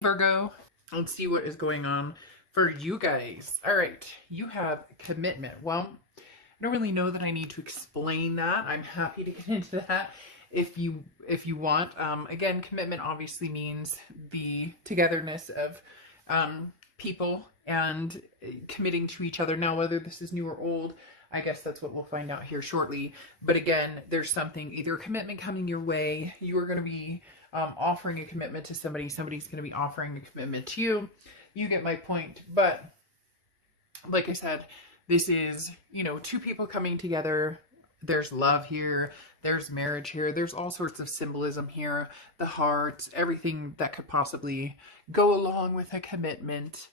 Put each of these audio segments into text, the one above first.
Virgo, let's see what is going on for you guys. All right, you have commitment. Well, I don't really know that I need to explain that. I'm happy to get into that if you want. Again, commitment obviously means the togetherness of people and committing to each other. Now, whether this is new or old, I guess that's what we'll find out here shortly. But again, there's something, either a commitment coming your way, you are going to be offering a commitment to somebody, somebody's going to be offering a commitment to you. You get my point. But like I said, this is, two people coming together. There's love here. There's marriage here. There's all sorts of symbolism here. The hearts, everything that could possibly go along with a commitment.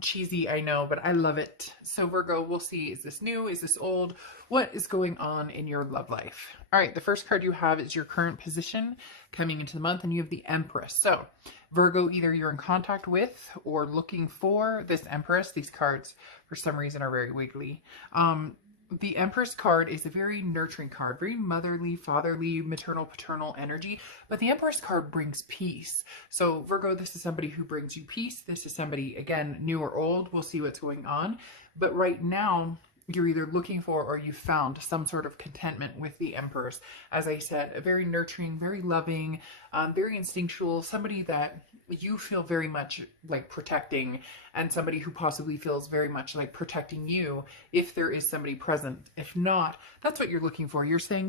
Cheesy, I know, but I love it. So Virgo, we'll see. Is this new? Is this old? What is going on in your love life? All right, the first card you have is your current position coming into the month, and you have the Empress. So Virgo, either you're in contact with or looking for this Empress. These cards, for some reason, are very wiggly. The Empress card is a very nurturing card, very motherly, fatherly, maternal, paternal energy. But the Empress card brings peace. So Virgo, this is somebody who brings you peace. This is somebody, again, new or old. We'll see what's going on. But right now, you're either looking for or you found some sort of contentment with the Empress. As I said, a very nurturing, very loving, very instinctual, somebody that you feel very much like protecting, and somebody who possibly feels very much like protecting you if there is somebody present. If not, that's what you're looking for. You're saying,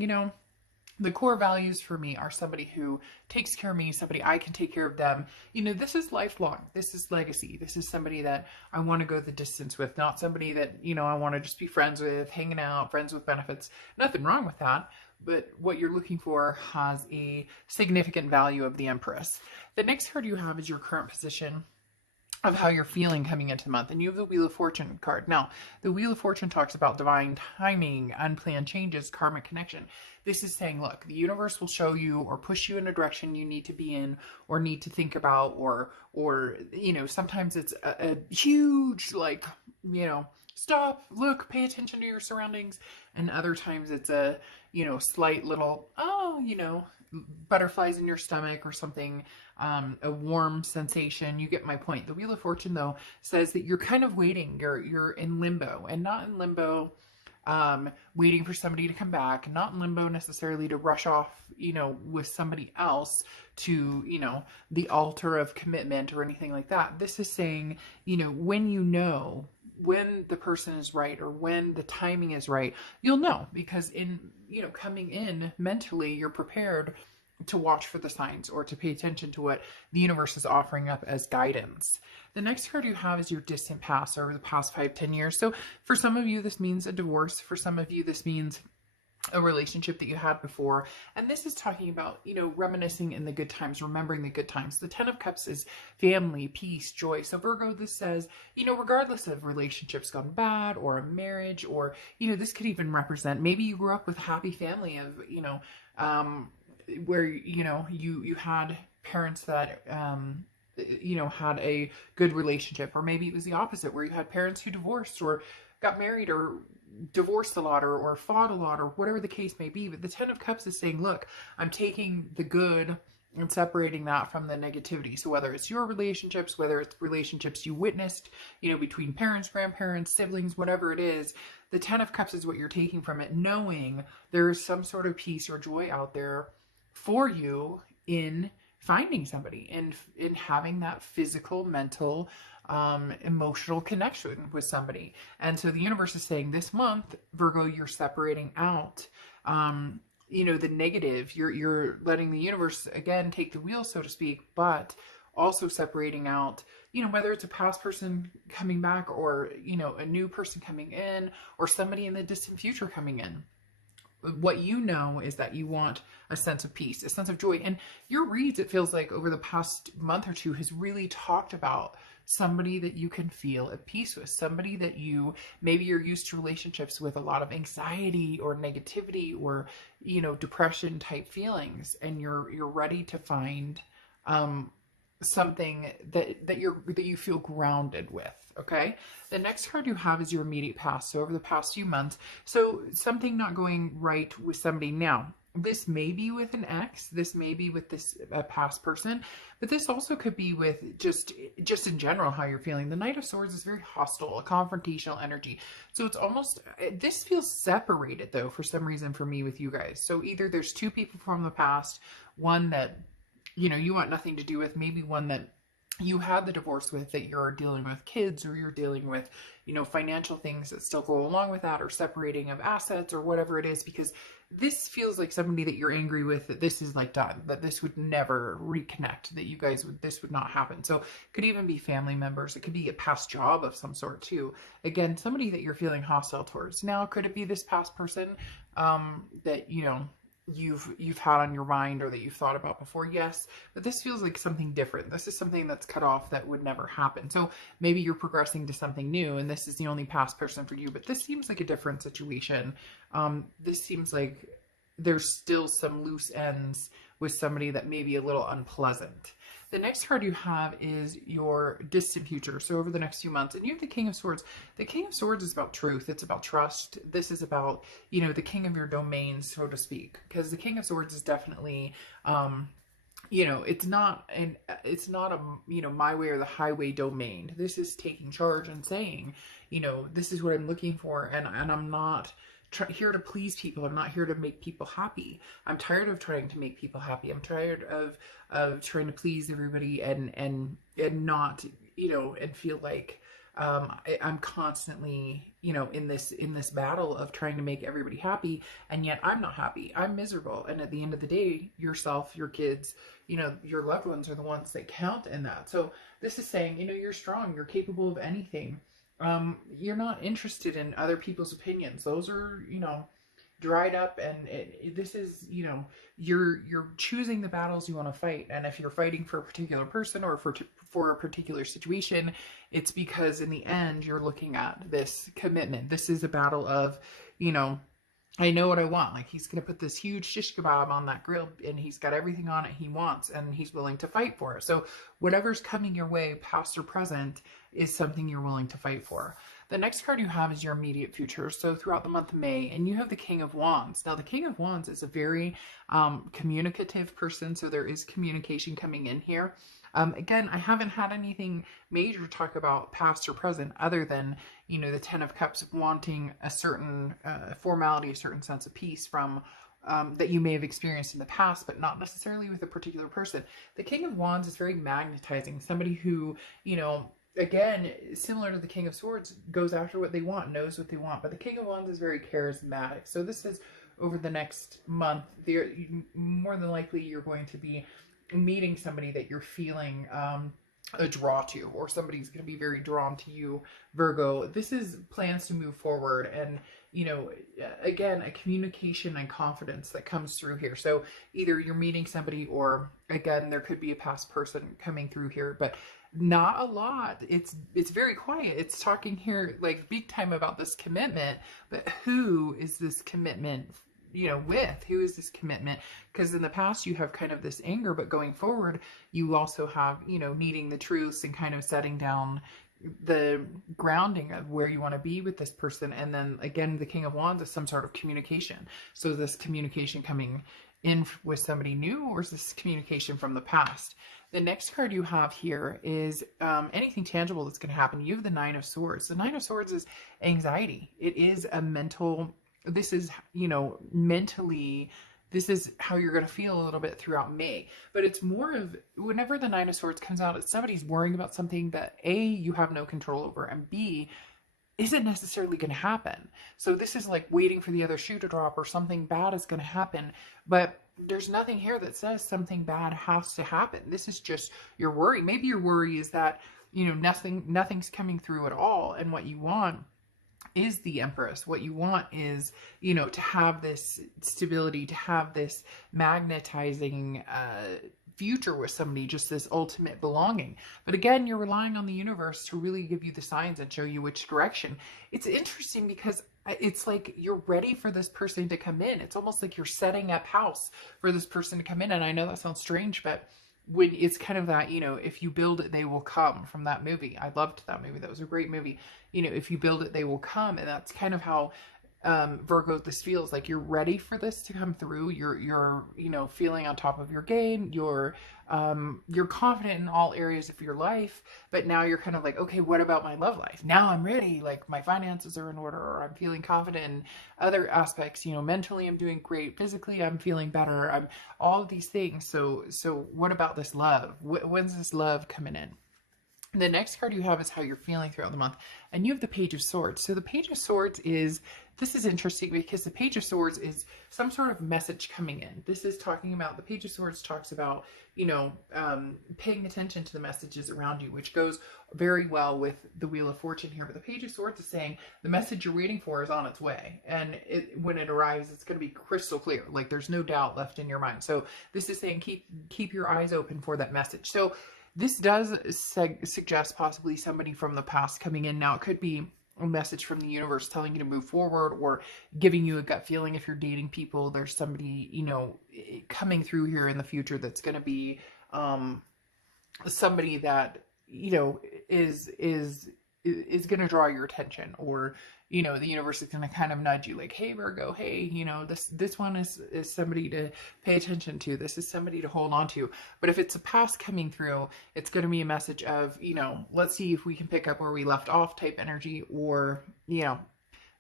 the core values for me are somebody who takes care of me, somebody I can take care of them. This is lifelong. This is legacy. This is somebody that I want to go the distance with, not somebody that, I want to just be friends with, hanging out, friends with benefits. Nothing wrong with that. But what you're looking for has a significant value of the Empress. The next card you have is your current position of how you're feeling coming into the month. And you have the Wheel of Fortune card. Now, the Wheel of Fortune talks about divine timing, unplanned changes, karmic connection. This is saying, look, the universe will show you or push you in a direction you need to be in or need to think about, or sometimes it's a huge, stop, look, pay attention to your surroundings. And other times it's a, slight little, butterflies in your stomach or something, a warm sensation. You get my point. The Wheel of Fortune, though, says that you're kind of waiting. You're in limbo, and not in limbo waiting for somebody to come back, not in limbo necessarily to rush off, with somebody else to, the altar of commitment or anything like that. This is saying, when the person is right or when the timing is right, you'll know, because coming in mentally, you're prepared to watch for the signs or to pay attention to what the universe is offering up as guidance. The next card you have is your distant past, over the past 5-10 years. So for some of you, this means a divorce. For some of you, this means a relationship that you had before. And this is talking about, reminiscing in the good times, remembering the good times. The Ten of Cups is family, peace, joy. So Virgo, this says, regardless of relationships gone bad or a marriage, or, this could even represent, maybe you grew up with a happy family of, where, you had parents that, had a good relationship, or maybe it was the opposite, where you had parents who divorced or got married or divorced a lot or fought a lot, or whatever the case may be. But the Ten of Cups is saying, look, I'm taking the good and separating that from the negativity. So whether it's your relationships, whether it's relationships you witnessed, between parents, grandparents, siblings, whatever it is, the Ten of Cups is what you're taking from it, knowing there is some sort of peace or joy out there for you in finding somebody, in having that physical, mental, emotional connection with somebody. And so the universe is saying, this month, Virgo, you're separating out, the negative. You're letting the universe, again, take the wheel, so to speak, but also separating out, whether it's a past person coming back or, a new person coming in, or somebody in the distant future coming in. What you know is that you want a sense of peace, a sense of joy. And your reads, it feels like, over the past month or two has really talked about somebody that you can feel at peace with, somebody that maybe you're used to relationships with a lot of anxiety or negativity or, depression type feelings, and you're ready to find something that you feel grounded with. Okay. The next card you have is your immediate past. So over the past few months, so something not going right with somebody. Now, This may be with an ex, this may be with this past person, but this also could be with just in general how you're feeling. The Knight of Swords is very hostile, a confrontational energy. So it's almost, this feels separated though for some reason for me with you guys. So either there's two people from the past, one that, you know, you want nothing to do with, maybe one that you had the divorce with, that you're dealing with kids, or you're dealing with, you know, financial things that still go along with that, or separating of assets, or whatever it is, because this feels like somebody that you're angry with, that this is like done, that this would never reconnect, that you guys would, this would not happen. So it could even be family members. It could be a past job of some sort too. Again, somebody that you're feeling hostile towards. Now, could it be this past person that, you know, you've had on your mind, or that you've thought about before? Yes, but this feels like something different. This is something that's cut off, that would never happen. So maybe you're progressing to something new, and this is the only past person for you, but this seems like a different situation. This seems like there's still some loose ends with somebody that may be a little unpleasant. The next card you have is your distant future. So over the next few months, and you have the King of Swords. The King of Swords is about truth. It's about trust. This is about, you know, the king of your domain, so to speak, because the King of Swords is definitely, you know, it's not a, you know, my way or the highway domain. This is taking charge and saying, you know, this is what I'm looking for. And I'm not here to please people. I'm not here to make people happy. I'm tired of trying to make people happy. I'm tired of trying to please everybody and not, you know, and feel like I'm constantly, you know, in this battle of trying to make everybody happy, and yet I'm not happy. I'm miserable. And at the end of the day, yourself, your kids, you know, your loved ones are the ones that count in that. So this is saying, you know, you're strong, you're capable of anything. You're not interested in other people's opinions. Those are, you know, dried up, and this is, you know, you're choosing the battles you want to fight. And if you're fighting for a particular person, or for a particular situation, it's because in the end you're looking at this commitment. This is a battle of, you know, I know what I want. Like, he's going to put this huge shish kebab on that grill, and he's got everything on it he wants, and he's willing to fight for it. So whatever's coming your way, past or present, is something you're willing to fight for. The next card you have is your immediate future. So throughout the month of May, and you have the King of Wands. Now, the King of Wands is a very communicative person. So there is communication coming in here. Again, I haven't had anything major to talk about past or present, other than, you know, the Ten of Cups, wanting a certain formality, a certain sense of peace from that you may have experienced in the past, but not necessarily with a particular person. The King of Wands is very magnetizing. Somebody who, you know, again, similar to the King of Swords, goes after what they want, knows what they want. But the King of Wands is very charismatic. So this is over the next month. More than likely, you're going to be meeting somebody that you're feeling a draw to, or somebody's going to be very drawn to you, Virgo. This is plans to move forward, and, you know, again, a communication and confidence that comes through here. So either you're meeting somebody, or again, there could be a past person coming through here, but not a lot. It's very quiet. It's talking here like big time about this commitment, but who is this commitment, you know, with? Who is this commitment? Because in the past you have kind of this anger, but going forward you also have, you know, needing the truths and kind of setting down the grounding of where you want to be with this person. And then again, the King of Wands is some sort of communication. So this communication coming in with somebody new, or is this communication from the past? The next card you have here is anything tangible that's going to happen. You have the Nine of Swords. The Nine of Swords is anxiety. It is a mental, this is, you know, mentally, this is how you're going to feel a little bit throughout May. But it's more of, whenever the Nine of Swords comes out, it's somebody's worrying about something that A, you have no control over, and B, isn't necessarily going to happen. So this is like waiting for the other shoe to drop, or something bad is going to happen. But there's nothing here that says something bad has to happen. This is just your worry. Maybe your worry is that, you know, nothing's coming through at all, and what you want is the Empress. What you want is, you know, to have this stability, to have this magnetizing future with somebody, just this ultimate belonging. But again, you're relying on the universe to really give you the signs and show you which direction. It's interesting because it's like you're ready for this person to come in. It's almost like you're setting up house for this person to come in. And I know that sounds strange, but when it's kind of that, you know, if you build it, they will come, from that movie. I loved that movie. That was a great movie. You know, if you build it, they will come. And that's kind of how Virgo, this feels like you're ready for this to come through. You're, you know, feeling on top of your game. You're confident in all areas of your life, but now you're kind of like, okay, what about my love life? Now I'm ready. Like my finances are in order, or I'm feeling confident in other aspects. You know, mentally I'm doing great. Physically I'm feeling better. I'm all of these things. So what about this love? When's this love coming in? The next card you have is how you're feeling throughout the month. And you have the Page of Swords. So the Page of Swords is, this is interesting because the Page of Swords is some sort of message coming in. This is talking about, the Page of Swords talks about, you know, paying attention to the messages around you, which goes very well with the Wheel of Fortune here. But the Page of Swords is saying the message you're waiting for is on its way. And when it arrives, it's going to be crystal clear. Like there's no doubt left in your mind. So this is saying keep your eyes open for that message. So this does suggest possibly somebody from the past coming in. Now, it could be a message from the universe telling you to move forward, or giving you a gut feeling. If you're dating people, there's somebody, you know, coming through here in the future that's going to be somebody that, you know, is going to draw your attention, or, you know, the universe is going to kind of nudge you like, hey, Virgo, hey, you know, this one is somebody to pay attention to. This is somebody to hold on to. But if it's a past coming through, it's going to be a message of, you know, let's see if we can pick up where we left off type energy, or, you know,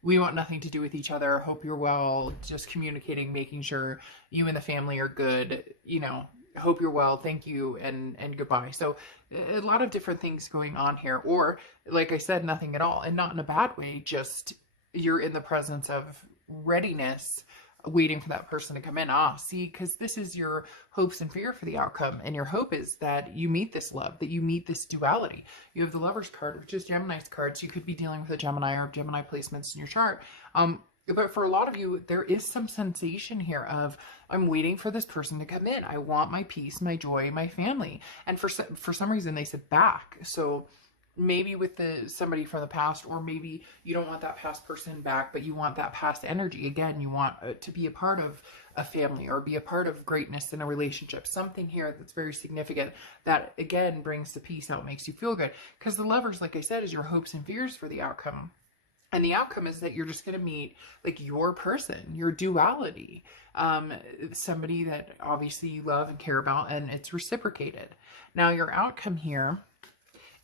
we want nothing to do with each other. Hope you're well. Just communicating, making sure you and the family are good, you know, hope you're well, thank you, and goodbye. So a lot of different things going on here. Or like I said, nothing at all, and not in a bad way, just you're in the presence of readiness, waiting for that person to come in. See, because this is your hopes and fear for the outcome, and your hope is that you meet this love, that you meet this duality. You have the Lover's card, which is Gemini's card, so you could be dealing with a Gemini or Gemini placements in your chart. But for a lot of you, there is some sensation here of, I'm waiting for this person to come in. I want my peace, my joy, my family. And for some reason, they said back. So maybe with somebody from the past, or maybe you don't want that past person back, but you want that past energy. Again, you want to be a part of a family, or be a part of greatness in a relationship. Something here that's very significant that, again, brings the peace out, makes you feel good. Because the Lovers, like I said, is your hopes and fears for the outcome. And the outcome is that you're just going to meet like your person, your duality, somebody that obviously you love and care about, and it's reciprocated. Now your outcome here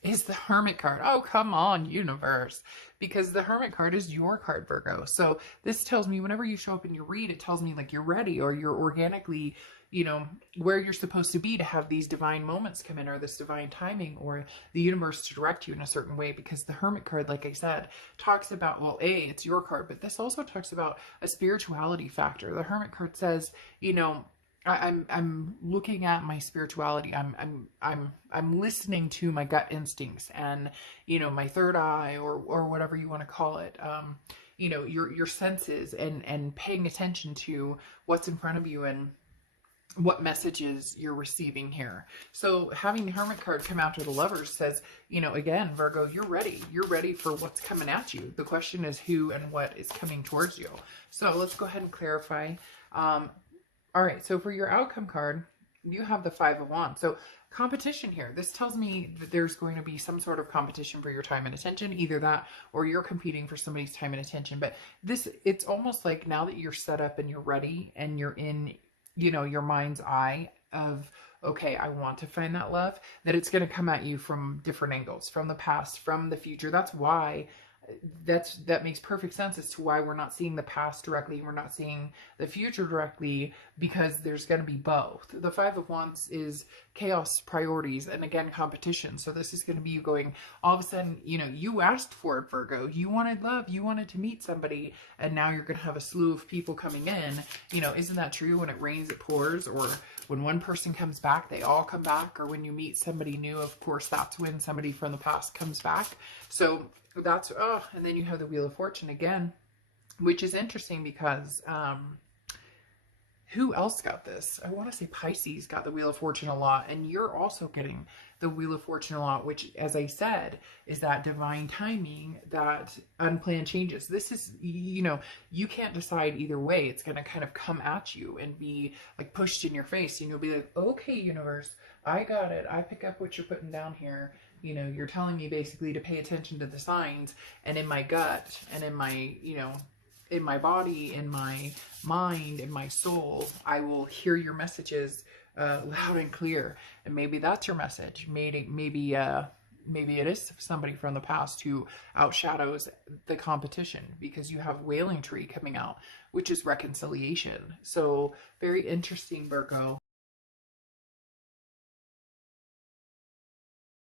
is the Hermit card. Oh, come on, universe. Because the Hermit card is your card, Virgo. So this tells me whenever you show up and you read, it tells me like you're ready, or you're organically, you know, where you're supposed to be to have these divine moments come in, or this divine timing, or the universe to direct you in a certain way. Because the Hermit card, like I said, talks about, well, it's your card, but this also talks about a spirituality factor. The Hermit card says, you know, I'm looking at my spirituality. I'm listening to my gut instincts, and, you know, my third eye, or whatever you want to call it. You know, your senses, and paying attention to what's in front of you and what messages you're receiving here. So having the Hermit card come after the Lovers says, you know, again, Virgo, you're ready. You're ready for what's coming at you. The question is who and what is coming towards you. So let's go ahead and clarify. All right. So for your outcome card, you have the Five of Wands. So competition here. This tells me that there's going to be some sort of competition for your time and attention, either that, or you're competing for somebody's time and attention. But it's almost like now that you're set up and you're ready, and you're in, you know, your mind's eye of, okay, I want to find that love, that it's going to come at you from different angles, from the past, from the future. That's why that makes perfect sense as to why we're not seeing the past directly, we're not seeing the future directly, because there's going to be both. The Five of Wands is chaos, priorities, and again, competition. So this is going to be you going, all of a sudden, you know, you asked for it, Virgo. You wanted love, you wanted to meet somebody, and now you're going to have a slew of people coming in. You know, isn't that true? When it rains, it pours, or when one person comes back, they all come back, or when you meet somebody new, of course, that's when somebody from the past comes back. So that's, and then you have the Wheel of Fortune again, which is interesting because, who else got this? I want to say Pisces got the Wheel of Fortune a lot, and you're also getting the Wheel of Fortune a lot, which, as I said, is that divine timing, that unplanned changes. This is, you know, you can't decide either way. It's going to kind of come at you and be like pushed in your face, and you'll be like, okay, universe, I got it. I pick up what you're putting down here. You know, you're telling me basically to pay attention to the signs, and in my gut, and in my, you know, in my body, in my mind, in my soul, I will hear your messages loud and clear. And maybe that's your message. Maybe it is somebody from the past who outshadows the competition, because you have wailing tree coming out, which is reconciliation. So very interesting, Virgo.